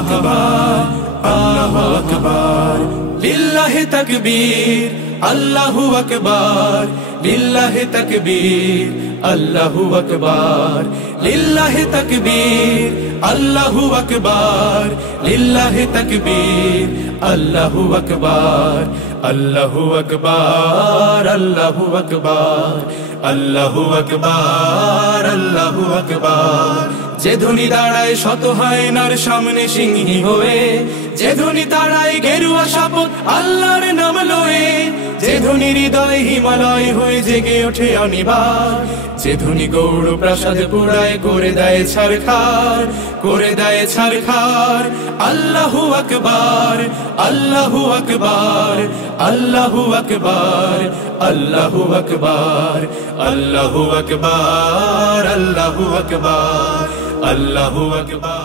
আকবার, আল্লাহু আকবার, লিল্লাহি তাকবীর, আল্লাহু আকবার, লিল্লাহি তাকবীর, আল্লাহু আকবার, লিল্লাহি তাকবীর, আল্লাহু আকবার, লিল্লাহি তাকবীর, আল্লাহু আকবার, আল্লাহু আকবার, আল্লাহু আকবার, আল্লাহু আকবার, আল্লাহু আকবার। যে ধ্বনি দাঁড়ায় শত হায়নার সামনে সিংহী হয়ে, যে ধ্বনি দাঁড়ায় গেরুয়া শপথ আল্লাহর নাম লয়ে, যে ধ্বনি হৃদয় হিমালয় হয়ে জেগে ওঠে অনিবার, যে ধ্বনি গৌড় প্রাসাদ পুরায় করে দেয় ছারখার, করে দেয় ছারখার। আল্লাহু আকবার, আল্লাহু আকবার, আল্লাহু আকবার, আল্লাহু আকবার, আল্লাহু আকবার, আল্লাহু আকবার, আল্লাহু আকবার।